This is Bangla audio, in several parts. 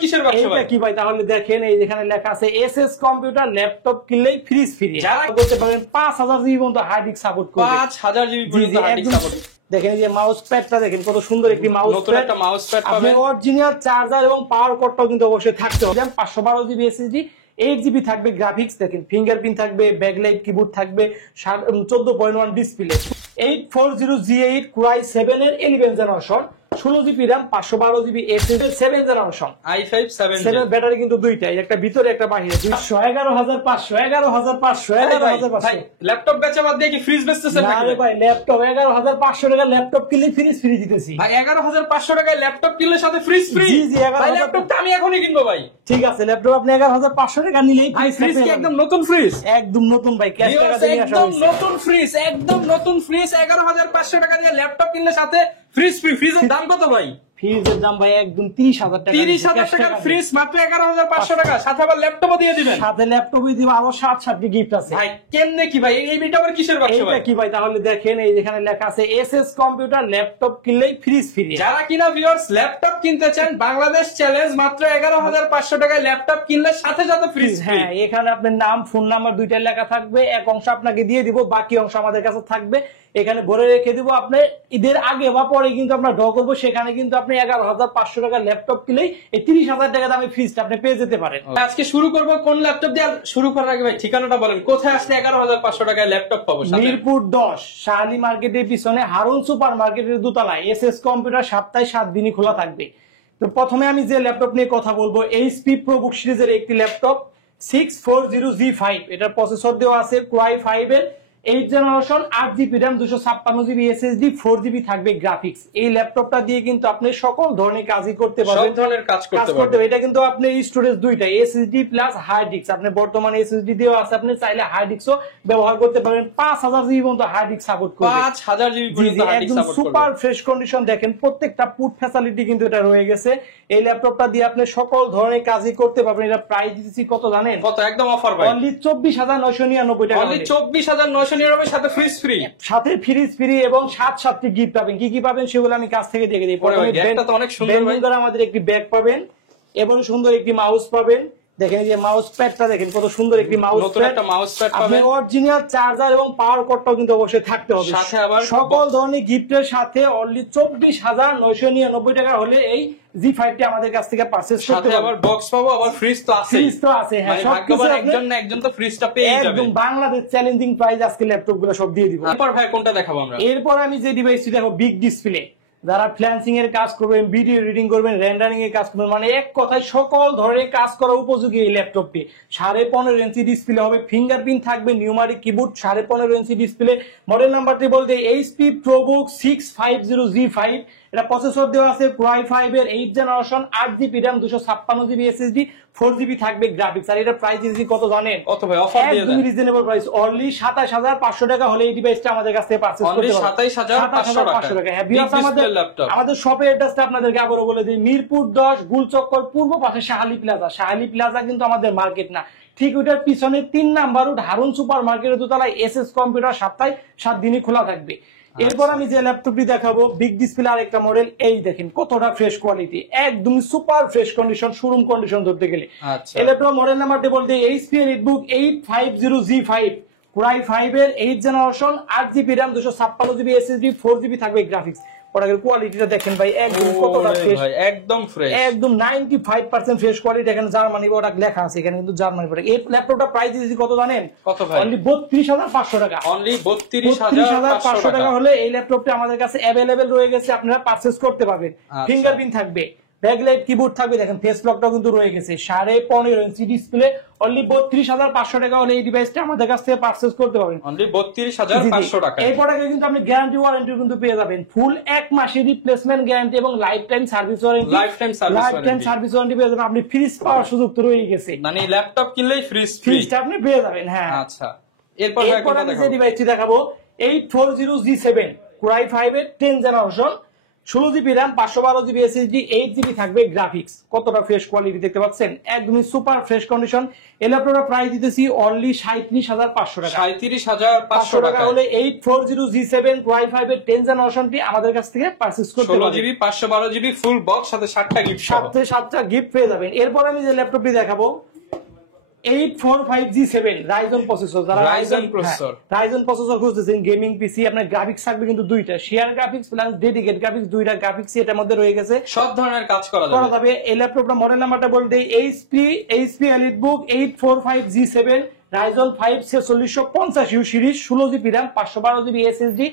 কিসের ব্যবসা ভাই? এইটা কি ভাই? তাহলে দেখেন এই যেখানে লেখা আছে এসএস কম্পিউটার ল্যাপটপ কিনলেই ফ্রিজ ফ্রি। যারা করতে পারেন 5000 জিবি পর্যন্ত হার্ড ডিস্ক সাপোর্ট করবে। 5000 জিবি পর্যন্ত হার্ড ডিস্ক সাপোর্ট। দেখেন এই যে মাউস প্যাডটা দেখেন কত সুন্দর একটি মাউস প্যাড। নতুন একটা মাউস প্যাড পাবেন। অরিজিনাল চার্জার এবং পাওয়ার কর্ডটাও কিন্তু অবশ্যই থাকতে হবে। 512 জিবি এসএসডি, 8 জিবি থাকবে গ্রাফিক্স, দেখেন ফিঙ্গারপ্রিন্ট থাকবে, ব্যাকলাইট কিবোর্ড থাকবে, 14.1 ডিসপ্লে, 840G8 Core i7 এর 11 generation, 16 GB RAM, 512 GB SSD, 7 generation, i5 7 battery কিন্তু দুইটাই, একটা ভিতরে একটা বাইরে। 111500 ভাই ল্যাপটপ বেচা বাদ দিয়ে কি ফ্রিজ বেচতেছেন নাকি? আরে ভাই ল্যাপটপ 11500 টাকা ল্যাপটপ কিনলে ফ্রিজ ফ্রি দিতেছি ভাই। 11500 টাকায় ল্যাপটপ কিনলে সাথে ফ্রিজ ফ্রি। জি জি, ভাই ল্যাপটপটা আমি এখনই কিনবো ভাই। ঠিক আছে, ল্যাপটপ আপনি 11500 টাকা নিলেই ভাই ফ্রিজ কি একদম নতুন ফ্রিজ? একদম নতুন ভাই, ক্যাশ টাকা দিয়ে আসা একদম হয়েছে। নতুন ফ্রিজ, একদম নতুন ফ্রিজ। 11500 টাকা দিয়ে ল্যাপটপ কিনলে সাথে ফ্রিজ ফ্রি। ফ্রিজের দাম কত ভাই? ফ্রিজের দাম ভাই একদম 30000 টাকা। 30000 টাকার ফ্রিজ মাত্র 11500 টাকা, সাথে আবার ল্যাপটপও দিয়ে দিবেন। সাথে ল্যাপটপই দিব, আরো 7 গিফট আছে। ভাই কেমনে কি ভাই? এই বিটা আবার কিসের ব্যবসা ভাই? এইটা কি ভাই? তাহলে দেখেন এই যেখানে লেখা আছে এসএস কম্পিউটার ল্যাপটপ কিনলেই ফ্রিজ ফ্রি। যারা কিনা ভিউয়ার্স ল্যাপটপ কিনতে চান, বাংলাদেশ চ্যালেঞ্জ, মাত্র 11500 টাকায় ল্যাপটপ কিনলে সাথে সাথে ফ্রিজ ফ্রি। হ্যাঁ, এখানে আপনার নাম, ফোন নাম্বার দুইটা লেখা থাকবে। এক অংশ আপনাকে দিয়ে দিব, বাকি অংশ আমাদের কাছে থাকবে। এখানে ভরে রেখে দিব। আপনি ঈদের আগে বা পরে কিন্তু আমরা ড্র করবো, সেখানে কিন্তু আপনি 11500 টাকা ল্যাপটপ কিনলেই এই 30000 টাকা দামে ফ্রিজটা আপনি পেয়ে যেতে পারেন। আজকে শুরু করবো কোন ল্যাপটপ দিয়ে? শুরু করার আগে ভাই ঠিকানাটা বলেন, কোথায় আসলে 11500 টাকায় ল্যাপটপ পাবো? মিরপুর 10 শাহালি মার্কেটের পিছনে হারুন সুপার মার্কেটের দোতলায় এসএস কম্পিউটার, সপ্তাহে 7 দিনই খোলা থাকবে। তো প্রথমে আমি যে ল্যাপটপ নিয়ে কথা বলবো, এইচপি প্রোবুক সিরিজের একটি ল্যাপটপ 640G5, এটার প্রসেসর দেওয়া আছে Core i5 এর 8 generation, 8 GB RAM, 256 GB SSD, 4 GB থাকবে গ্রাফিক্স। এই ল্যাপটপটা দিয়ে কিন্তু আপনি সকল ধরনের কাজই করতে পারবেন। সব ধরনের কাজ করতে পারবেন। এটা কিন্তু আপনি স্টোরেজ দুইটা, এসএসডি প্লাস হার্ড ডিস্ক। আপনি বর্তমানে এসএসডি দিয়েও আছে, আপনি চাইলে হার্ড ডিস্কও ব্যবহার করতে পারবেন। 5000 জিবি পর্যন্ত হার্ড ডিস্ক সাপোর্ট করবে। 5000 জিবি পর্যন্ত হার্ড ডিস্ক সাপোর্ট করবে। সুপার ফ্রেশ কন্ডিশন, দেখেন প্রত্যেকটা পুট ফ্যাসিলিটি কিন্তু এটা রয়ে গেছে। এই ল্যাপটপটা দিয়ে আপনি সকল ধরনের কাজই করতে পারবেন। এটা প্রাইস দিতেছি কত জানেন? কত? একদম অফার ভাই। অনলি 24999 টাকা। অনলি 24999 সাথে ফ্রিজ ফ্রি। সাথে ফ্রিজ ফ্রি এবং 7টি গিফট পাবেন। কি কি পাবেন সেগুলো আমি কাছ থেকে দেখে দিই। ব্যাগটা তো অনেক সুন্দর ভাই। আমাদের একটি ব্যাগ পাবেন এবং সুন্দর একটি মাউস পাবেন। দেখেন যে মাউস প্যাডটা দেখেন কত সুন্দর একটি মাউস নতুন একটা মাউস প্যাড আপনি পাবেন। অরিজিনাল চার্জার এবং পাওয়ার কর্ডটাও কিন্তু অবশ্যই থাকতে হবে। সাথে আবার সকল ধরনের গিফটের সাথে অনলি 24999 টাকা হলে এই জি5 টি আমাদের কাছ থেকে পারচেজ করতে সাথে পারবেন। আবার বক্স পাবো, আবার ফ্রিজ তো আছে। ফ্রিজ তো আছে, হ্যাঁ, মানে সব ভাগ্যবান কিছু একজন না একজন তো ফ্রিজটা পেয়ে যাবে। একদম বাংলাদেশ চ্যালেঞ্জিং প্রাইস আজকে ল্যাপটপ গুলো সব দিয়ে দিব। এরপর ভাই কোনটা দেখাবো আমরা? এরপর আমি যে ডিভাইসটি দেখো, বিগ ডিসপ্লে। যারা ফ্রিল্যান্সিং এর কাজ করবেন, ভিডিও এডিটিং করবেন, রেন্ডারিং এর কাজ করবেন, মানে এক কথায় সকল ধরনের কাজ করা উপযোগী এই ল্যাপটপটি। 15.5 ইঞ্চি ডিসপ্লে হবে, ফিঙ্গারপ্রিন্ট থাকবে, numeric keyboard, 15.5 inch display. Model নাম্বারটি বলতে এইচপি প্রোবুক 650G5। এটা প্রসেসর দেওয়া আছে Core i5 এর 8 generation, 8 GB RAM, 256 GB SSD, 4 GB থাকবে গ্রাফিক্স। আর এটা প্রাইস দিয়েছি কত জানেন? কত ভাই? অফার দিয়ে দেন। একদম রিজনেবল প্রাইস, অনলি 27500 টাকা হলে এই ডিভাইসটা আমাদের কাছ থেকে পারচেজ করতে পারবেন। 27500 টাকা। হ্যাঁ, বিয়াস আমাদের শপের অ্যাড্রেসটা আপনাদেরকে আবারও বলে দিই। মিরপুর 10 গুলচক্কর পূর্ব পাশে শাহালি প্লাজা। শাহালি প্লাজা কিন্তু আমাদের মার্কেট না, ঠিক ওইটার পিছনে 3 নাম্বার রোড হারুন সুপার মার্কেটের দোতলায় এসএস কম্পিউটার, সপ্তাহে 7 দিনই খোলা থাকবে। এরপর আমি যে ল্যাপটপটি দেখাবো, বিগ ডিসপ্লে আরেকটা মডেল। এই দেখেন কতটা ফ্রেশ কোয়ালিটি, একদম super fresh condition, showroom condition ধরতে গেলে। এই ল্যাপটপ মডেল নাম্বারটি বলতে HP EliteBook 850G5 Core i5 এর 8 generation, 8 GB RAM, 256 GB SSD, 4 GB থাকবে গ্রাফিক্স। প্রোডাক্টের কোয়ালিটিটা দেখেন ভাই, একদম কতটা ফ্রেশ, একদম ফ্রেশ, একদম 95% ফ্রেশ কোয়ালিটি। এখানে জার্মানি প্রোডাক্ট লেখা আছে, এখানে কিন্তু জার্মানি প্রোডাক্ট। এই ল্যাপটপটা প্রাইস দিয়েছি কত জানেন? কত ভাই? অনলি 32500 টাকা। অনলি 32500 টাকা হলে এই ল্যাপটপটা আমাদের কাছে अवेलेबल রয়ে গেছে, আপনারা পারচেজ করতে পারবেন। ফিঙ্গারপ্রিন্ট থাকবে, ব্যাকলাইট কিবোর্ড থাকবে, দেখেন ফেস লকটাও কিন্তু রয়ে গেছে। 15.5 ইঞ্চি ডিসপ্লে, অনলি 32500 টাকা হলে এই ডিভাইসটা আমাদের কাছ থেকে পারচেজ করতে পারবেন। অনলি 32500 টাকা। এই প্রোডাক্টে কিন্তু আপনি গ্যারান্টি ওয়ারেন্টি কিন্তু পেয়ে যাবেন, ফুল 1 মাসের রিপ্লেসমেন্ট গ্যারান্টি এবং life time service warranty. Life time service warranty পেয়ে যাবেন। আপনি ফ্রিজ পাওয়ার সুযোগ তো রয়ে গেছে, মানে ল্যাপটপ কিনলেই ফ্রিজটা আপনি পেয়ে যাবেন। হ্যাঁ, আচ্ছা। এরপর আমি যে ডিভাইসটি দেখাবো 840G7 Core i5 এর 10 generation, 16 GB RAM 512 GB SSD 8 GB থাকবে গ্রাফিক্স। কতটা ফ্রেশ কোয়ালিটি দেখতে পাচ্ছেন, একদমই সুপার ফ্রেশ কন্ডিশন। এই ল্যাপটপটা প্রাইস দিতেছি অনলি 37,500 টাকা। 37,500 টাকা হলে 840G7 Core i5 এর 10th জেনারেশনটি আমাদের কাছ থেকে পারচেজ করতে পারবেন। 16 জিবি 512 জিবি ফুল বক্স সাথে 7টা গিফট সহ। সাথে 7টা গিফট পেয়ে যাবেন। এরপর আমি যে ল্যাপটপটি দেখাবো 845G7 রাইজন প্রসেসর, যারা Ryzen প্রসেসর রাইজন প্রসেসর খুঁজতেছেন গেমিং পিসি, আপনার গ্রাফিক্স থাকবে কিন্তু দুইটা, share graphics plus dedicate graphics, দুইটা গ্রাফিক্স এটার মধ্যে রয়ে গেছে, সব ধরনের কাজ করা যাবে। এই ল্যাপটপটা মডেল নাম্বারটা বলতে HP EliteBook 845G7 Ryzen 5 4650U series, 16 GB RAM 512 GB SSD,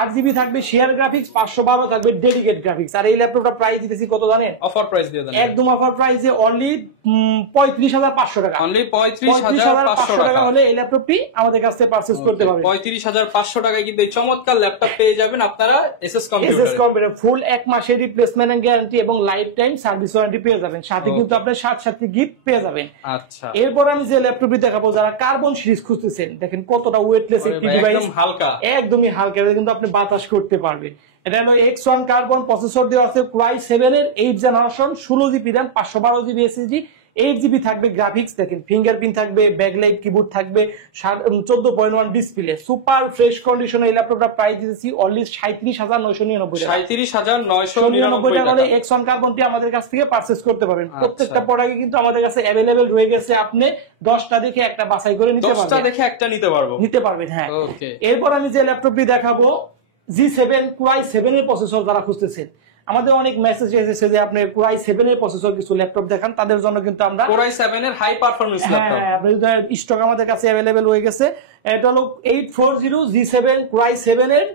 8 GB থাকবে শেয়ার গ্রাফিক্স, 512 থাকবে ডেডিকেট গ্রাফিক্স। আর এই ল্যাপটপটা প্রাইস দিতেছি কত জানেন? অফার প্রাইস দিয়ে দেন একদম অফার প্রাইসে অনলি 35,500 টাকা। অনলি 35,500 টাকা হলে এই ল্যাপটপটি আমাদের কাছ থেকে পারচেজ করতে পারবেন। 35,500 টাকায় কিন্তু এই চমৎকার ল্যাপটপ পেয়ে যাবেন আপনারা এসএস কম্পিউটারে। ফুল 1 মাসের রিপ্লেসমেন্ট গ্যারান্টি এবং লাইফ টাইম সার্ভিস ওয়ারেন্টি পেয়ে যাবেন, সাথে কিন্তু আপনার 7 গিফট পেয়ে যাবেন। আচ্ছা, এরপর আমি যে ল্যাপটপটি দেখাবো, যারা কার্বন সিরিজ খুঁজতেছেন, দেখেন কতটা ওয়েটলেস একটি ডিভাইস, একদম হালকা, একদমই হালকা, এটা কিন্তু আপনি বাতাস করতে পারবেন। এটা হলো X1 কার্বন প্রসেসর দেওয়া আছে, Core i7 এর 8th generation, 16 GB RAM 512 GB SSD, 8 GB থাকবে গ্রাফিক্স, দেখেন ফিঙ্গারপ্রিন্ট থাকবে, ব্যাকলাইট কিবোর্ড থাকবে, 14.1 ডিসপ্লে, সুপার ফ্রেশ কন্ডিশন। এই ল্যাপটপটা প্রাইস দিতেছি অনলি 37,999 টাকা। 37,999 টাকা হলে X1 কার্বনটি আমাদের কাছ থেকে পারচেজ করতে পারবেন। প্রত্যেকটা প্রোডাক্টই কিন্তু আমাদের কাছে अवेलेबल রয়ে গেছে, আপনি 10টা দেখে একটা বাছাই করে নিতে পারবেন। 10টা দেখে একটা নিতে পারবেন, হ্যাঁ। ওকে, এরপর আমি যে ল্যাপটপটি দেখাবো G7 Core i7 এর প্রসেসর, যারা খুঁজতেছেন, আমাদের অনেক মেসেজ এসেছে যে আপনি Core i7 এর প্রসেসর কিছু ল্যাপটপ দেখান, তাদের জন্য কিন্তু আমরা Core i7 এর হাই পারফরম্যান্স ল্যাপটপ, হ্যাঁ, আপনাদের স্টক আমাদের কাছে अवेलेबल হয়ে গেছে। এটা হলো 840G7 Core i7 এর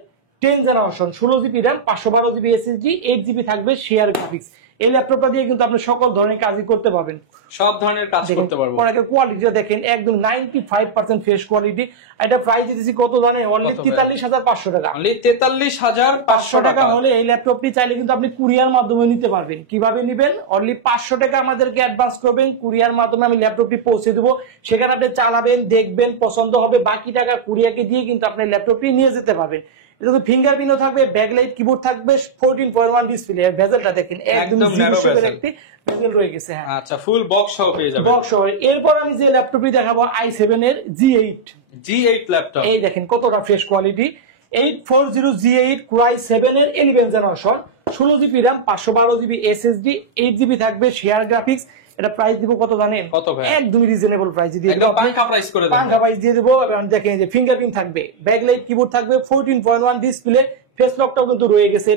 10th generation, 16 GB RAM 512 GB SSD, 8 GB থাকবে শেয়ার গ্রাফিক্স। এই ল্যাপটপটা দিয়ে কিন্তু আপনি সকল ধরনের কাজই করতে পারবেন, সব ধরনের কাজ করতে পারবো। প্রোডাক্টের কোয়ালিটিটা দেখেন, একদম 95% ফ্রেশ কোয়ালিটি। এটা প্রাইস দিতেছি কত জানেন? অনলি 43,500 টাকা। অনলি 43,500 টাকা হলে এই ল্যাপটপটি চাইলে কিন্তু আপনি কুরিয়ার মাধ্যমে নিতে পারবেন। কিভাবে নেবেন? অনলি 500 টাকা আমাদেরকে অ্যাডভান্স করবেন, কুরিয়ার মাধ্যমে আমি ল্যাপটপটি পৌঁছে দেবো, সেখানে আপনি চালাবেন, দেখবেন, পছন্দ হবে, বাকি টাকা কুরিয়ারকে দিয়ে কিন্তু আপনি ল্যাপটপটি নিয়ে যেতে পারবেন। এটা তো ফিঙ্গারপ্রিন্টও থাকবে, ব্যাকলাইট কিবোর্ড থাকবে, 14.1 ডিসপ্লে, ভেজেলটা দেখেন একদম জিরো শেপের একটি ভেজেল রয়ে গেছে। হ্যাঁ, আচ্ছা, ফুল বক্স সহ পেয়ে যাবেন। বক্স সহ। এরপর আমি যে ল্যাপটপটি দেখাবো i7 এর G8 ল্যাপটপ, এই দেখেন কতটা fresh quality. 840G8 Core i7 এর 11th generation, 16 GB RAM 512 GB SSD, 8 GB থাকবে শেয়ার গ্রাফিক্স। এটা প্রাইস দিব কত জানেন? কত ভাই? একদমই রিজনেবল প্রাইস দিয়ে একদম পাঙ্কা প্রাইস করে দেব, পাঙ্কা প্রাইস দিয়ে দেব। এবং দেখেন যে ফিঙ্গারপ্রিন্ট থাকবে, ব্যাকলাইট কিবোর্ড থাকবে, 14.1 ডিসপ্লে, ফেস লকটাও কিন্তু রয়ে গেছে।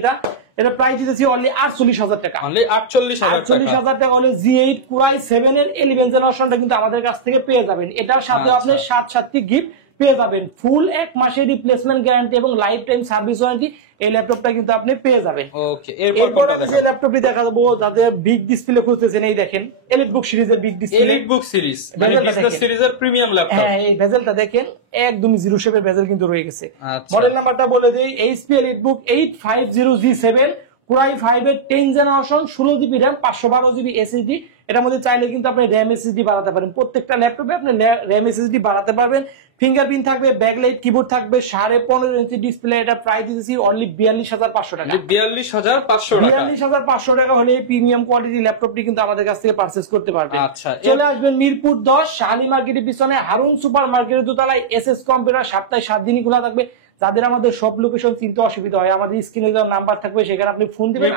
এটা প্রাইস দিতেছি অনলি 48,000 টাকা। অনলি 48,000 টাকা হলে G8 Core i7 এর 11th জেনারেশনটা কিন্তু আমাদের কাছ থেকে পেয়ে যাবেন। এটার সাথে আপনি 7টি গিফট পেয়ে যাবেন, ফুল 1 মাসের রিপ্লেসমেন্ট গ্যারান্টি এবং লাইফ টাইম সার্ভিস ওয়ারেন্টি। এই ল্যাপটপটা কিন্তু আপনি পেয়ে যাবেন। ওকে, এরপর আমি যে ল্যাপটপটি দেখাবো, যাদের বিগ ডিসপ্লে খুঁজতেছেন, এই দেখেন EliteBook সিরিজের বিগ ডিসপ্লে, EliteBook সিরিজ মানে বিজনেস সিরিজের প্রিমিয়াম ল্যাপটপ। হ্যাঁ, এই ভেজেলটা দেখেন একদমই জিরো শেপের ভেজেল কিন্তু রয়ে গেছে। আচ্ছা, মডেল নাম্বারটা বলে দেই, HP EliteBook 850G7 Core i5 এর 10th generation, 16 GB RAM 512 GB SSD. এটার মধ্যে চাইলে কিন্তু আপনি র্যাম এসএসডি বাড়াতে পারেন, প্রত্যেকটা ল্যাপটপে আপনি র্যাম এসএসডি বাড়াতে পারবেন। ফিঙ্গারপ্রিন্ট থাকবে, ব্যাকলাইট কিবোর্ড থাকবে, 15.5 ইঞ্চি ডিসপ্লে। এটা প্রাইস দিতেছি অনলি 42,500 টাকা। 42,500 টাকা হলে প্রিমিয়াম কোয়ালিটি ল্যাপটপটি কিন্তু আমাদের কাছ থেকে পারচেজ করতে পারবেন। আচ্ছা, চলে আসবেন মিরপুর 10 শাহালি মার্কেটের পিছনে হারুন সুপার মার্কেটের দোতলায় এসএস কম্পিউটার, সপ্তাহে 7 দিনই খোলা থাকবে। যাদের আমাদের সব লোকেশন চিনতে অসুবিধা হয়, আমাদের স্ক্রিনে দেওয়া নাম্বার থাকবে, সেখানে আপনি ফোন দিবেন,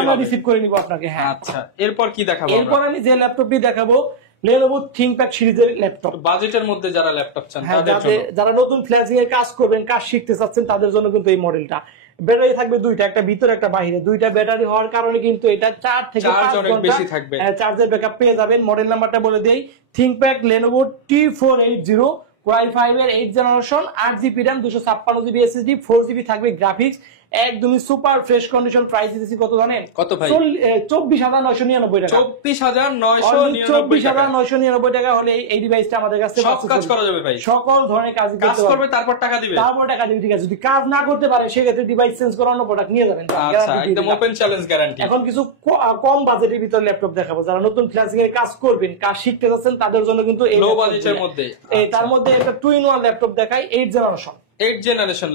আমরা রিসিভ করে নিব আপনাকে। হ্যাঁ, আচ্ছা, এরপর কি দেখাবো? এরপর আমি যে ল্যাপটপটি দেখাবো Lenovo ThinkPad সিরিজের ল্যাপটপ। বাজেটের মধ্যে যারা ল্যাপটপ চান, যারা নতুন ফ্ল্যাশিং এর কাজ করবেন, কাজ শিখতে চাচ্ছেন, তাদের জন্য কিন্তু এই মডেলটা। ব্যাটারি থাকবে দুইটা, একটা ভিতরে একটা বাইরে, দুইটা ব্যাটারি হওয়ার কারণে কিন্তু এটা 4 থেকে 5 ঘন্টা বেশি থাকবে, চার্জের ব্যাকআপ পেয়ে যাবেন। মডেল নাম্বারটা বলে দেই, ThinkPad Lenovo T480 Core i5 এর 8th generation, 8 GB RAM 256 GB SSD, 4 GB থাকবে গ্রাফিক্স, একদমই সুপার ফ্রেশ কন্ডিশন। প্রাইস দিতেছি কত জানেন? কত ভাই? 24,999 টাকা। 24,999 টাকা হলে এই ডিভাইসটা আমাদের কাছে সব কাজ করা যাবে ভাই, সকল ধরনের কাজ করবে, তারপর টাকা দিবে, ঠিক আছে। যদি কাজ না করতে পারে, সেক্ষেত্রে ডিভাইস চেঞ্জ করে অন্য প্রোডাক্ট নিয়ে যাবেন। আচ্ছা, একদম ওপেন চ্যালেঞ্জ গ্যারান্টি। এখন কিছু কম বাজেটের ভিতর ল্যাপটপ দেখাবো, যারা নতুন ফ্ল্যাশিং এর কাজ করবেন, কাজ শিখতে যাচ্ছেন, তাদের জন্য কিন্তু লো বাজেটের মধ্যে। তার মধ্যে একটা 2-in-1 ল্যাপটপ দেখাই, 8th জেনারেশন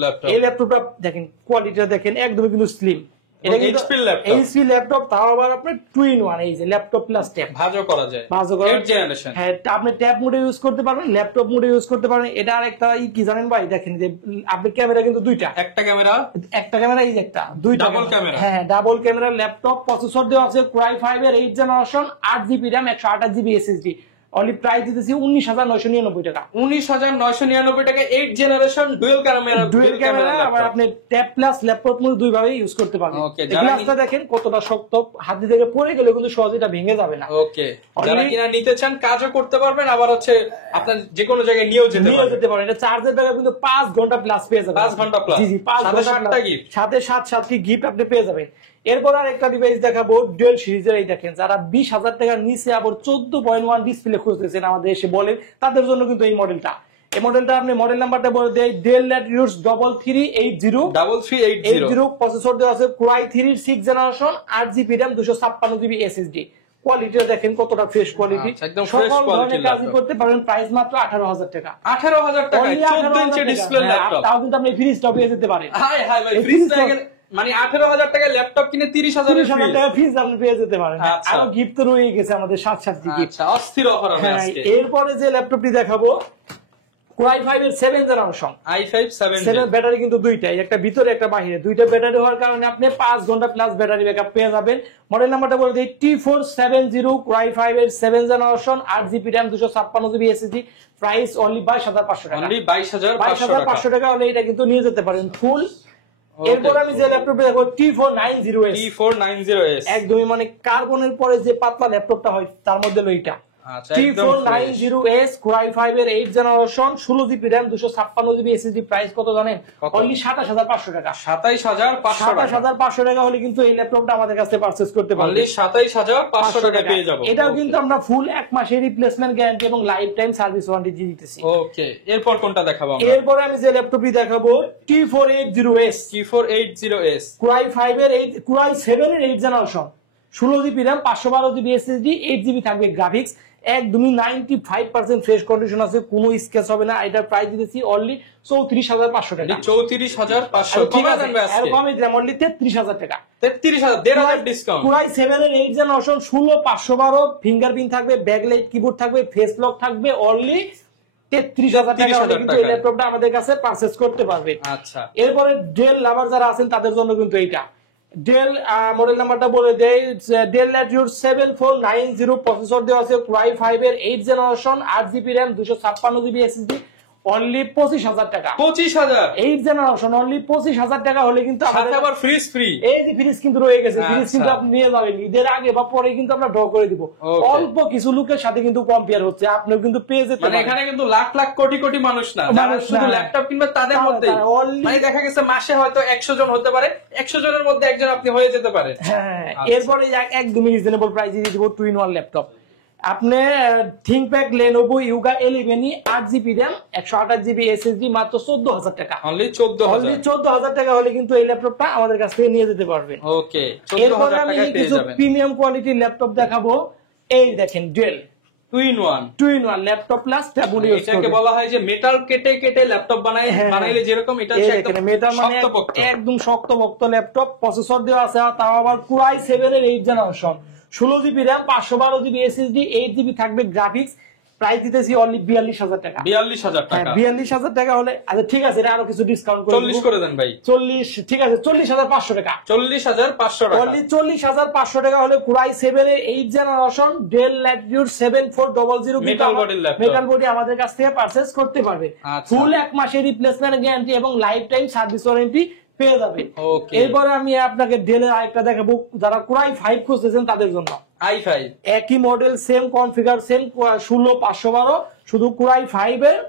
ল্যাপটপ। এই ল্যাপটপটা দেখেন, কোয়ালিটিটা দেখেন, একদমই কিন্তু স্লিম, এটা কিন্তু HP ল্যাপটপ এইচপি ল্যাপটপ, তাও আবার আপনার 2-in-1, এই যে ল্যাপটপ প্লাস ট্যাব ভাঁজও করা যায়, ভাঁজও করা 8th জেনারেশন। হ্যাঁ, আপনি ট্যাব মোডে ইউজ করতে পারবেন, ল্যাপটপ মোডে ইউজ করতে পারবেন। এটা আরেকটা কি জানেন ভাই, দেখেন যে আপনি ক্যামেরা কিন্তু দুইটা, একটা ক্যামেরা, একটা ক্যামেরা, এই যে একটা দুইটা Double camera। হ্যাঁ, ডাবল ক্যামেরা ল্যাপটপ। প্রসেসর দেওয়া আছে Core i5 এর 8th generation, 8GB RAM, 128GB SSD। Only price দিতেছি 19,999 টাকা। 19,999 টাকা 8th generation dual camera, dual camera. আবার আপনি ট্যাব প্লাস ল্যাপটপ মধ্যে দুই ভাবে ইউজ করতে পারবেন। Okay, এই গ্লাসটা দেখেন কতটা শক্ত, হাত থেকে পড়ে গেলে কিন্তু সহজে এটা ভেঙে যাবে না। ওকে, যারা কিনা নিতে চান কাজও করতে পারবেন, আবার হচ্ছে আপনার যে কোনো জায়গায় নিয়েও যেতে পারবেন। এটা চার্জের ব্যাকআপ কিন্তু 5 ঘন্টা প্লাস পেয়ে যাবেন। 5 ঘন্টা প্লাস, জি জি, 5 সাথে ঘন্টা 7টা গিফট, সাথে 7টি গিফট আপনি পেয়ে যাবেন। এরপর আরেকটা ডিভাইস দেখাবো ডুয়াল সিরিজের। এই দেখেন, যারা 20,000 টাকার নিচে আবার 14.1 ডিসপ্লে খুঁজতেছেন আমাদের এসে বলেন, তাদের জন্য কিন্তু এই মডেলটা। এই মডেলটা আপনি মডেল নাম্বারটা বলে দেয়, ডেল ল্যাটিটিউড 3380 প্রসেসর দেওয়া আছে Core i3 6th generation, 8GB RAM, 256GB SSD। কোয়ালিটিটা দেখেন কতটা ফ্রেশ কোয়ালিটি, একদম ফ্রেশ কোয়ালিটির কাজ করতে পারবেন। প্রাইস মাত্র 18,000 টাকা। 18,000 টাকায় Only 14 ইঞ্চি 18,000 ডিসপ্লে টাকা। ল্যাপটপ, তাও কিন্তু আপনি ফ্রিজটা পেয়ে যেতে পারেন। হাই হাই ভাই, এই ফ্রিজ ফ্রিজটা- দেখেন, মানে 18,000 টাকায় ল্যাপটপ কিনে 30,000 এর 30,000 ফ্রিজ। টাকা ফ্রিজ আপনি পেয়ে যেতে পারেন। আচ্ছা। আরো গিফট তো রয়ে গেছে আমাদের 7টি গিফট। আচ্ছা, অস্থির অফার হবে হ্যাঁ, আজকে। এরপরে যে ল্যাপটপটি দেখাবো Core i5 এর 7th জেনারেশন। i5 7 সেটার ব্যাটারি কিন্তু দুইটাই, একটা ভিতরে একটা বাইরে, দুইটা ব্যাটারি হওয়ার কারণে আপনি 5 ঘন্টা প্লাস ব্যাটারি ব্যাকআপ পেয়ে যাবেন। মডেল নাম্বারটা বলে দিই, T470 Core i5 এর 7th generation, 8GB RAM, 256GB SSD। Price only 22,500 টাকা। অনলি 22,500 টাকা। 22,500 টাকা হলে এটা কিন্তু নিয়ে যেতে পারেন ফুল। এরপর আমি যে ল্যাপটপটা দেখো T490S, T490S, একদমই মানে কার্বনের পরে যে পাতলা ল্যাপটপটা হয় তার মধ্যে ওইটা। আচ্ছা, একদম ফ্রেশ। T490S Core i5 এর 8th generation, 16GB RAM, 256GB SSD। Price কত জানেন? কত? অনলি 27,500 টাকা। 27,500 টাকা। 27,500 টাকা হলে কিন্তু এই ল্যাপটপটা আমাদের কাছে পারচেজ করতে পারবেন। অনলি 27,500 টাকা পেয়ে যাবো। এটাও কিন্তু আমরা ফুল 1 মাসের রিপ্লেসমেন্ট গ্যারান্টি এবং লাইফ টাইম সার্ভিস ওয়ারেন্টি দিতেছি। ওকে, এরপর কোনটা দেখাবো আমরা? এরপরে আমি যে ল্যাপটপটি দেখাবো T480S T480S, Core i5 এর Core i7 এর 8th generation, 16GB RAM, 512GB SSD, 8GB থাকবে গ্রাফিক্স। একদমই 95% ফ্রেশ কন্ডিশন আছে, কোনো স্কেচ হবে না। এটার প্রাইস দিতেছি অনলি 34,500 টাকা। 34,500 ঠিক কমে আছে, দেন ভাই আজকে। এরকম আমি দিলাম অনলি 33,000 টাকা। 33,000, 1,500 ডিসকাউন্ট। Core i7 এর 8th জেনারেশন, 16,512, ফিঙ্গারপ্রিন্ট থাকবে, ব্যাকলাইট কিবোর্ড থাকবে, ফেস লক থাকবে। অনলি 33,000 টাকা হলে কিন্তু এই ল্যাপটপটা আমাদের কাছে পারচেজ করতে পারবে। আচ্ছা, এরপরে ডেল লাভার যারা আছেন তাদের জন্য কিন্তু এইটা ডেল মডেল নাম্বারটা বলে দেয়, ডেল ল্যাটিটিউড 7490 প্রসেসর দেওয়া আছে Core i5 এর 8th generation, 8GB RAM, 256GB SSD। Only 25,000 টাকা। 25,000, 8th জেনারেশন অনলি 25,000 টাকা হলে কিন্তু সাথে আমাদের আবার ফ্রিজ ফ্রি। এই যে ফ্রিজ কিন্তু রয়ে গেছে, ফ্রিজ আচ্ছা। কিন্তু আপনি নিয়ে যাবেন ঈদের আগে বা পরে, কিন্তু আমরা ড্র করে দিব। Okay. অল্প কিছু লোকের সাথে কিন্তু কম্পেয়ার হচ্ছে, আপনিও কিন্তু পেয়ে যেতে মানে পারেন। এখানে কিন্তু লাখ লাখ কোটি কোটি মানুষ না, যারা মানুষ শুধু না। ল্যাপটপ কিনবে তাদের তারা- মধ্যেই, তারা only- মানে দেখা গেছে মাসে হয়তো 100 জন হতে পারে, 100 জনের মধ্যে একজন আপনি হয়ে যেতে পারেন। হ্যাঁ, আচ্ছা। এরপরে একদমই রিজনেবল প্রাইসে দিয়ে দিব 2-in-1 ল্যাপটপ। আপনি ThinkPad Lenovo Yuga 11 8GB RAM, 128GB SSD, মাত্র 14,000 টাকা। Only only 14,000। 14,000 টাকা হলে কিন্তু এই ল্যাপটপটা আমাদের কাছ থেকে নিয়ে যেতে পারবেন। ওকে, এরপরে 14,000 আমি টাকায় পেয়ে কিছু যাবেন। প্রিমিয়াম কোয়ালিটির ল্যাপটপ দেখাবো। এই দেখেন Dell 2-in-1, 2-in-1 laptop plus tablet use এটাকে করবেন। বলা হয় যে মেটাল কেটে কেটে ল্যাপটপ হ্যাঁ, বানাইলে যেরকম, এটা এই হচ্ছে দেখেন, একদম মেটাল মানে শক্তপোক্ত। একদম শক্তপোক্ত ল্যাপটপ। প্রসেসর দেওয়া আছে তাও আবার Core i7 এর 8th generation, 16GB RAM, 512GB SSD, 8GB থাকবে গ্রাফিক্স। প্রাইস দিতেছি অনলি 42,000 টাকা। 42,000 হ্যাঁ, টাকা। 42,000 টাকা হলে আচ্ছা ঠিক আছে, এটা আরো কিছু ডিসকাউন্ট করে 40 করে দেন ভাই। 40, ঠিক আছে 40,500 টাকা। 40,500 টাকা। অনলি 40,500 টাকা হলে Core i7 এর 8th generation, del Latitude 7400 Metal body laptop। Metal body আমাদের কাছ থেকে পারচেজ করতে পারবে। আচ্ছা। ফুল 1 মাসের রিপ্লেসমেন্ট গ্যারান্টি এবং লাইফ টাইম সার্ভিস ওয়ারেন্টি পেয়ে যাবে। Okay। এরপরে আমি আপনাকে ডেলের আরেকটা দেখাবো, যারা Core i5 খুঁজতেছেন তাদের জন্য। i5, একই মডেল, সেম কনফিগার, সেম 16,512, শুধু Core i5 এর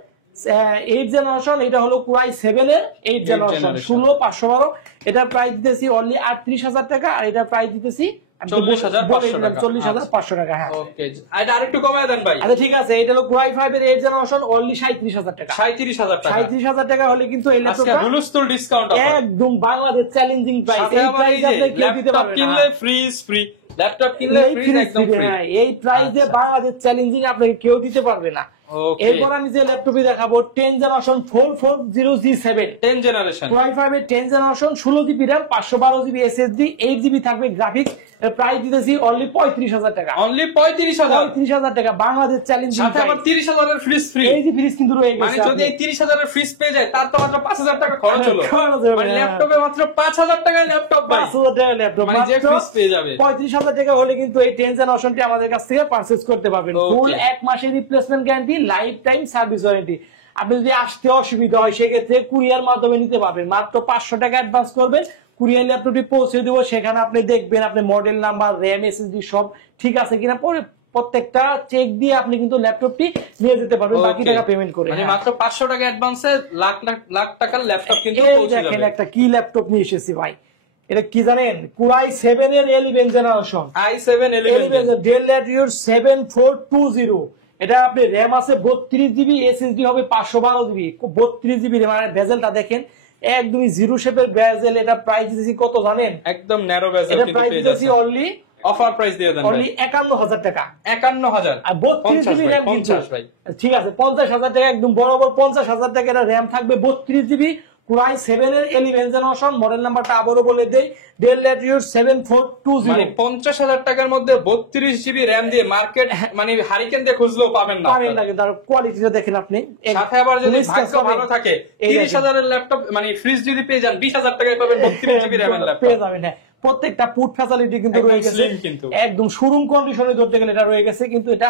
8th জেনারেশন, এটা হলো Core i7 এর 8th জেনারেশন, generation। 16,512। এটার প্রাইস দিতেছি অনলি 38,000 টাকা, আর এটার প্রাইস দিতেছি 40,500 টাকা। 40,500 টাকা। হ্যাঁ, ওকে, এটা আরেকটু কমায় দেন ভাই। আচ্ছা ঠিক আছে, এটা হলো Core i5 এর 8th জেনারেশন, অনলি 37,000 টাকা। 37,000 টাকা। 37,000 টাকা হলে কিন্তু এই আজকে ল্যাপটপটা হুলস্থুল ডিসকাউন্ট অফার। একদম বাংলাদেশ চ্যালেঞ্জিং প্রাইস। সাথে এই আবার এই প্রাইস যে আপনি কেউ দিতে ল্যাপটপ পারবে কিনলে না। ফ্রিজ ফ্রি, ল্যাপটপ কিনলে এই ফ্রিজ একদম ফ্রি। এই প্রাইসে আচ্ছা। বাংলাদেশ চ্যালেঞ্জিং আপনাকে কেউ দিতে পারবে না। Okay. এরপর আমি যে ল্যাপটপটি দেখাবো 10 generation 440G7 10 generation Core i5 এর 10 generation 16GB RAM 512GB SSD 8GB থাকবে গ্রাফিক্স। এর প্রাইস দিতেছি অনলি 35,000 টাকা। অনলি 35,000 35,000 টাকা বাংলাদেশ চ্যালেঞ্জিং সাথে আবার 30,000 এর ফ্রিজ ফ্রি। এই যে ফ্রিজ কিন্তু রয়ে মানে গেছে। যদি এই 30,000 এর ফ্রিজ পেয়ে যায় তার তো মাত্র 5,000 টাকা খরচ হলো। খরচ হবে, মানে হ্যাঁ। ল্যাপটপে মাত্র 5,000 টাকায় ল্যাপটপ ভাই। 5,000 টাকা ল্যাপটপ মানে যে ফ্রিজ পেয়ে যাবে। 35,000 টাকা হলে কিন্তু এই 10 জেনারেশনটি আমাদের কাছ থেকে পারচেজ করতে পারবেন। Okay. ফুল 1 মাসের replacement guarantee, life time service warranty. আপনি যদি আসতে অসুবিধা হয় সেক্ষেত্রে কুরিয়ার মাধ্যমে নিতে পারবেন। মাত্র 500 টাকা অ্যাডভান্স করবেন, কুরিয়ার ল্যাপটপটি পৌঁছে দেবো। সেখানে আপনি দেখবেন আপনি মডেল নাম্বার, র্যাম, এসএসডি সব ঠিক আছে কিনা, পরে প্রত্যেকটা চেক দিয়ে আপনি কিন্তু ল্যাপটপটি নিয়ে যেতে পারবেন বাকি Okay. টাকা পেমেন্ট করে। মানে হ্যাঁ। মাত্র 500 টাকা অ্যাডভান্সে লাখ লাখ লাখ টাকার ল্যাপটপ কিন্তু এই পৌঁছে দেখেন যাবে। একটা কি ল্যাপটপ নিয়ে এসেছি ভাই। এটা কি জানেন? Core i7 এর 11 জেনারেশন i7 11 ডেল ল্যাটিটিউড 7420। এটা আপনি র্যাম আছে 32GB, এসএসডি হবে 512GB। 32GB মানে বেজেলটা দেখেন একদমই জিরো শেপের বেজেল। এটা প্রাইস দিতেছি কত জানেন? একদম ন্যারো বেজেল এটা কিন্তু প্রাইস পেয়ে দিতেছি যাচ্ছে। অনলি অফার প্রাইস দিয়ে দেন ভাই। 51,000 টাকা। 51,000 আর 32GB র্যাম 50 ভাই। ঠিক আছে 50,000 টাকা, একদম বরাবর 50,000 টাকা। এটা র্যাম থাকবে 32GB। Core i7 এর 11 জেনারেশন, মডেল নাম্বারটা আবারও বলে দেই, ডেল ল্যাটিটিউড 7420। মানে 50,000 টাকার মধ্যে 32GB র্যাম দিয়ে মার্কেট মানে হারিকেন দিয়ে খুঁজলেও পাবেন না। পাবেন না, কিন্তু কোয়ালিটিটা দেখেন আপনি। সাথে আবার যদি Miscast ভাগ্য হবে। ভালো থাকে এই 30,000 এর ল্যাপটপ মানে ফ্রিজ যদি পেয়ে যান 20,000 টাকায় পাবেন 32GB র্যামের ল্যাপটপ। পেয়ে যাবেন। হ্যাঁ, প্রত্যেকটা পুট ফ্যাসিলিটি কিন্তু একদম রয়ে গেছে, slim কিন্তু। একদম শোরুম কন্ডিশনে ধরতে গেলে এটা রয়ে গেছে, কিন্তু এটা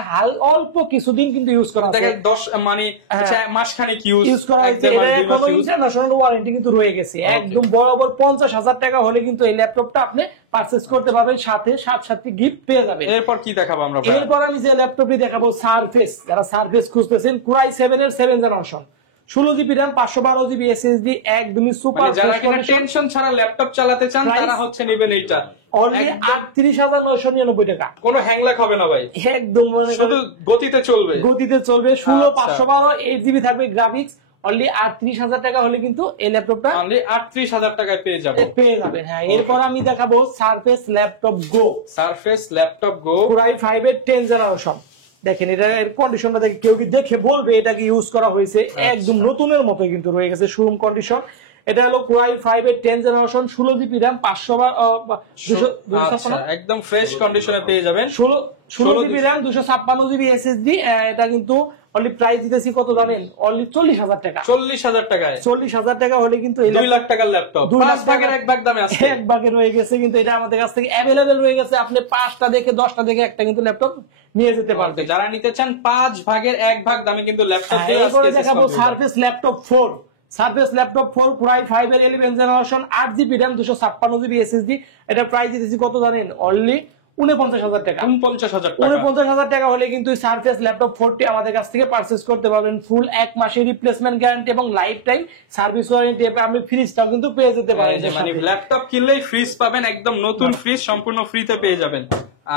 অল্প কিছুদিন কিন্তু ইউজ করা আছে। দেখেন 10 মানে হ্যাঁ। মাসখানেক ইউজ করা হয়েছে। এটা এখনো ইন্টারন্যাশনাল ওয়ারেন্টি কিন্তু রয়ে গেছে। একদম বরাবর 50,000 টাকা হলে কিন্তু এই ল্যাপটপটা আপনি পারচেজ করতে পারবেন, সাথে সাথে গিফট পেয়ে যাবেন। এরপর কি দেখাবো আমরা ভাই? এরপর আমি যে ল্যাপটপটি দেখাবো সারফেস। যারা সারফেস খুঁজতেছেন, Core i7 এর 7 generation 16GB RAM 512GB SSD, একদমই সুপার। মানে যারা কিনা টেনশন ছাড়া ল্যাপটপ চালাতে চান Price? তারা হচ্ছে নেবেন এইটা। অনলি 38,999 টাকা। কোনো হ্যাংলাক হবে না ভাই, একদম মানে শুধু গতিতে চলবে। গতিতে চলবে। 16,512 আচ্ছা। 8GB থাকবে গ্রাফিক্স। অনলি 38,000 টাকা হলে কিন্তু এই ল্যাপটপটা অনলি 38,000 টাকায় পেয়ে যাবো। পেয়ে যাবেন। হ্যাঁ, এরপর আমি দেখাবো সারফেস ল্যাপটপ গো। সারফেস ল্যাপটপ গো Core i5 এর 10 জেনারেশন। দেখেন এটা এর কন্ডিশনটা দেখে কেউ কি দেখে বলবে এটাকে ইউজ করা হয়েছে, একদম নতুনের মতো কিন্তু রয়ে গেছে শোরুম কন্ডিশন। এটা হলো Core i5 এর 10 জেনারেশন 16GB RAM 256 একদম ফ্রেশ কন্ডিশনে পেয়ে যাবেন। 16GB RAM 256GB SSD। এটা কিন্তু অনলি প্রাইস দিতেছি কত জানেন? অনলি 40,000 টাকা। 40,000 টাকায় 40,000 টাকা হলে কিন্তু এই 2 লাখ টাকার ল্যাপটপ 2 লাখ 5 ভাগের 1 ভাগ দামে আছে। এক ভাগে রয়ে গেছে, কিন্তু এটা আমাদের কাছ থেকে অ্যাভেলেবেল রয়ে গেছে। আপনি 5টা দেখে 10টা দেখে একটা কিন্তু ল্যাপটপ নিয়ে যেতে পারবেন। যারা নিতে চান 5 ভাগের 1 ভাগ দামে কিন্তু ল্যাপটপ পেয়ে এরপরে আসছে। দেখাবো surface laptop 4। Surface laptop 4 Core i5 এর 11 generation 8GB RAM 256GB SSD। এটা প্রাইস দিতেছি কত জানেন? অনলি 49,000 টাকা। 49,000 টাকা। 49,000 টাকা হলে কিন্তু সারফেস ল্যাপটপ 4টি আমাদের কাছ থেকে পারচেজ করতে পারবেন। ফুল 1 মাসের রিপ্লেসমেন্ট গ্যারান্টি এবং লাইফ টাইম সার্ভিস ওয়ারেন্টি। আপনি ফ্রিজটাও কিন্তু পেয়ে যেতে পারেন। এই যে মানে ল্যাপটপ কিনলেই ফ্রিজ পাবেন, একদম নতুন ফ্রিজ সম্পূর্ণ ফ্রিতে পেয়ে যাবেন।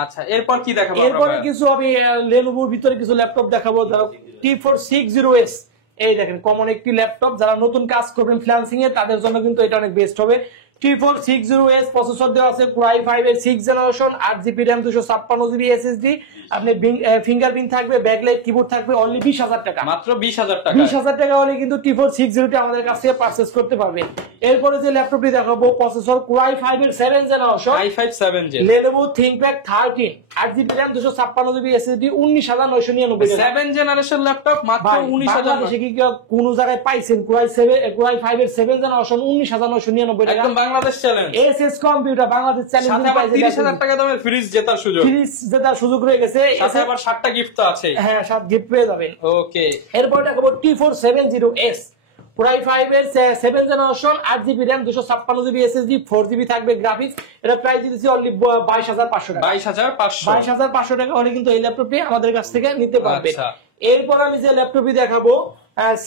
আচ্ছা, এরপর কি দেখাবো আমরা? এরপরে কিছু আমি লেনোভোর ভিতরে কিছু ল্যাপটপ দেখাবো। ধরো T460S। এই দেখেন কমন একটি ল্যাপটপ, যারা নতুন কাজ করবেন ফ্রিল্যান্সিং এ তাদের জন্য কিন্তু এটা অনেক বেস্ট হবে। T460S প্রসেসর দেওয়া আছে Core i5 এর 6 generation 8GB RAM 256GB SSD। আপনি ফিঙ্গারপ্রিন্ট থাকবে, ব্যাকলাইট কিবোর্ড থাকবে। অনলি 20,000 টাকা। মাত্র 20,000 টাকা। 20,000 টাকা হলে কিন্তু T460 টি আমাদের কাছ থেকে পারচেজ করতে পারবেন। এরপরে যে ল্যাপটপটি দেখাবো প্রসেসর Core i5 এর 7 generation i5 7 Gen Lenovo ThinkPad 13 8GB RAM 256GB SSD 19,999 টাকা। 7 জেনারেশন ল্যাপটপ মাত্র ভাই, 19,000 বাংলাদেশে কি কোন জায়গায় পাইছেন Core i5 এর 7 জেনারেশন 19,999 টাকা? একদম Bangladesh challenge. SS computer Bangladesh সাথে চ্যালেঞ্জ আবার 30,000 টাকা দামের ফ্রিজ জেতার সুযোগ। ফ্রিজ জেতার সুযোগ রয়ে গেছে। সাথে আবার 7টা গিফট তো আছে। হ্যাঁ, 7 গিফট পেয়ে যাবেন। ওকে, এরপর দেখাবো T470S Core i5 এর 7 generation 8GB RAM 256GB SSD 4GB থাকবে গ্রাফিক্স। এটা প্রাইস দিতেছি অনলি 22,500 টাকা। 22,500 22,500 টাকা হলে কিন্তু এই ল্যাপটপটি আমাদের কাছ থেকে নিতে পারবেন। আচ্ছা। এরপর আমি যে ল্যাপটপটি দেখাবো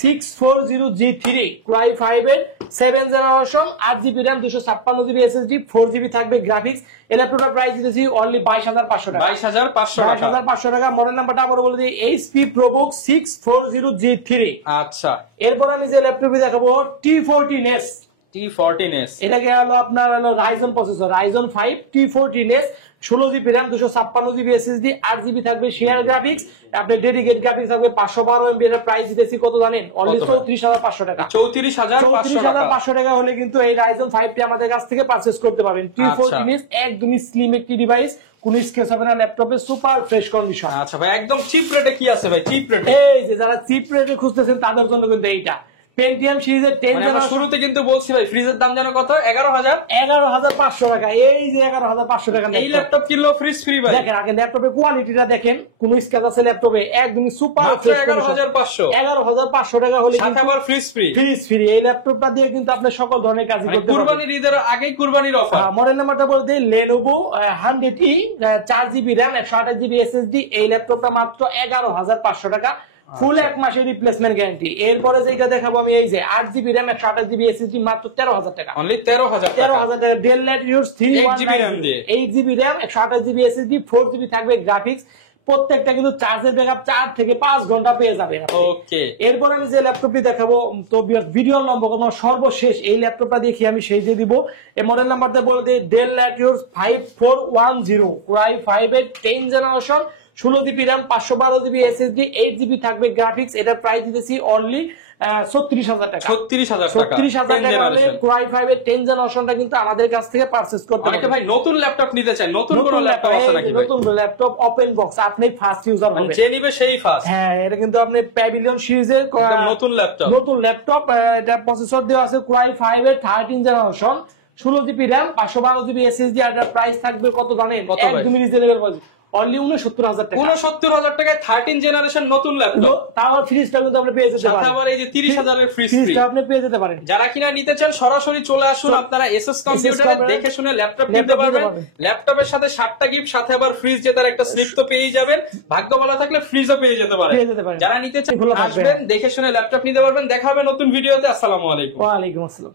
640G3 Core i5 এর 7 generation 8GB RAM 256GB SSD 4GB থাকবে গ্রাফিক্স। এই ল্যাপটপটার প্রাইস দিতেছি অনলি 22,500 টাকা। 22,500 টাকা। 22,500 টাকা। মডেল নাম্বারটা আবার বলে দিই HP ProBook 640G3। আচ্ছা, এরপর আমি যে ল্যাপটপটি দেখাবো T14S। T14S এটাকে হলো আপনার হলো Ryzen processor Ryzen 5 T14S 16GB RAM 256GB SSD 8GB থাকবে শেয়ার গ্রাফিক্স, আপনার ডেডিকেট গ্রাফিক্স থাকবে 512 MB এর প্রাইস দিতেছি কত জানেন? অনলি 34500 টাকা। 34500 টাকা হলে কিন্তু এই Ryzen 5টি আমাদের কাছ থেকে পারচেজ করতে পারবেন। T4 জিনিস একদমই স্লিম একটি ডিভাইস, কোনো স্ক্র্যাচ হবে না, ল্যাপটপে সুপার ফ্রেশ কন্ডিশন। আচ্ছা ভাই, একদম চিপ রেটে কি আছে ভাই? চিপ রেটে এই যে যারা চিপ রেটে খুঁজতেছেন তাদের জন্য কিন্তু এইটা পেন্টিয়াম সিরিজের 10 আমরা জেনারেশন। শুরুতে কিন্তু বলছি ভাই ফ্রিজের দাম জানো কত? 11000 11500 টাকা। এই যে 11500 টাকা এই ল্যাপটপ কিনলো ফ্রিজ ফ্রি ভাই। দেখেন আগে ল্যাপটপের কোয়ালিটিটা দেখেন, কোন স্ক্র্যাচ আছে ল্যাপটপে, একদমই সুপার মাত্র 11500 11500 টাকা হলে সাথে আবার ফ্রিজ ফ্রি। Fridge free. এই ল্যাপটপটা দিয়ে কিন্তু আপনি সকল ধরনের কাজ করতে পারবেন। কুরবানির ঈদের আগেই কুরবানির অফার। মডেল নাম্বারটা বলতে Lenovo 100E 4GB RAM 128GB SSD। এই ল্যাপটপটা মাত্র 11500 টাকা, ফুল 1 মাসের রিপ্লেসমেন্ট গ্যারান্টি। এরপরে যেটা দেখাবো আমি, এই যে 8GB RAM 128GB SSD মাত্র 13000 টাকা। অনলি 13000 টাকা। 13000 টাকা। Dell Latitude 8GB RAM দিয়ে 8GB RAM 128GB SSD 4GB থাকবে গ্রাফিক্স। প্রত্যেকটা কিন্তু চার্জের ব্যাকআপ 4 থেকে 5 ঘন্টা পেয়ে যাবেন। ওকে, এরপর আমি যে ল্যাপটপটি দেখাবো, তো ভিডিও লম্বা করব, সর্বশেষ এই ল্যাপটপটা দেখি আমি সেই দিয়ে দিব। এই মডেল নাম্বারটা বলে দিই, Dell Latitude 5410 Core i5 এর 10 generation, 16GB RAM 512GB SSD 8GB থাকবে গ্রাফিক্স। এটা প্রাইস দিতেছি অনলি 36000 টাকা। 36000 টাকা। 36000 টাকা হলে Core i5 এর 10 জেনারেশনটা কিন্তু আমাদের কাছ থেকে পারচেজ করতে অনেকে পারবেন। ভাই নতুন ল্যাপটপ নিতে চায়, নতুন কোন ল্যাপটপ আছে নাকি ভাই? নতুন ল্যাপটপ ওপেন বক্স, আপনি ফার্স্ট ইউজার মানে হবেন। যে নিবে সেই ফার্স্ট। হ্যাঁ, এটা কিন্তু আপনি প্যাভিলিয়ন সিরিজের নতুন ল্যাপটপ। নতুন ল্যাপটপ। এটা প্রসেসর দেওয়া আছে Core i5 এর 13 generation, 16GB RAM 512GB SSD। আর এটার প্রাইস থাকবে কত জানেন? কত ভাই? একদমই রিজনেবল প্রাইস, অনলি 69000 টাকা। 69000 টাকায় 13 জেনারেশন নতুন ল্যাপটপ। তাও ফ্রিজটা কিন্তু আপনি পেয়ে যেতে সাথে পারেন। আবার এই যে 30000 এর ফ্রিজ ফ্রি। ফ্রিজটা আপনি পেয়ে যেতে পারেন। যারা কিনা নিতে চান সরাসরি চলে আসুন আপনারা এসএস কম্পিউটারে, দেখে শুনে ল্যাপটপ কিনতে পারবেন। ল্যাপটপের সাথে 7টা গিফট, সাথে আবার ফ্রিজ জেতার একটা স্লিপ তো পেয়েই যাবেন। ভাগ্য ভালো থাকলে ফ্রিজও পেয়ে যেতে পারেন। যারা নিতে চান আসবেন, দেখে শুনে ল্যাপটপ নিতে পারবেন। দেখা হবে নতুন ভিডিওতে। আসসালামু আলাইকুম। ওয়া আলাইকুম আসসালাম।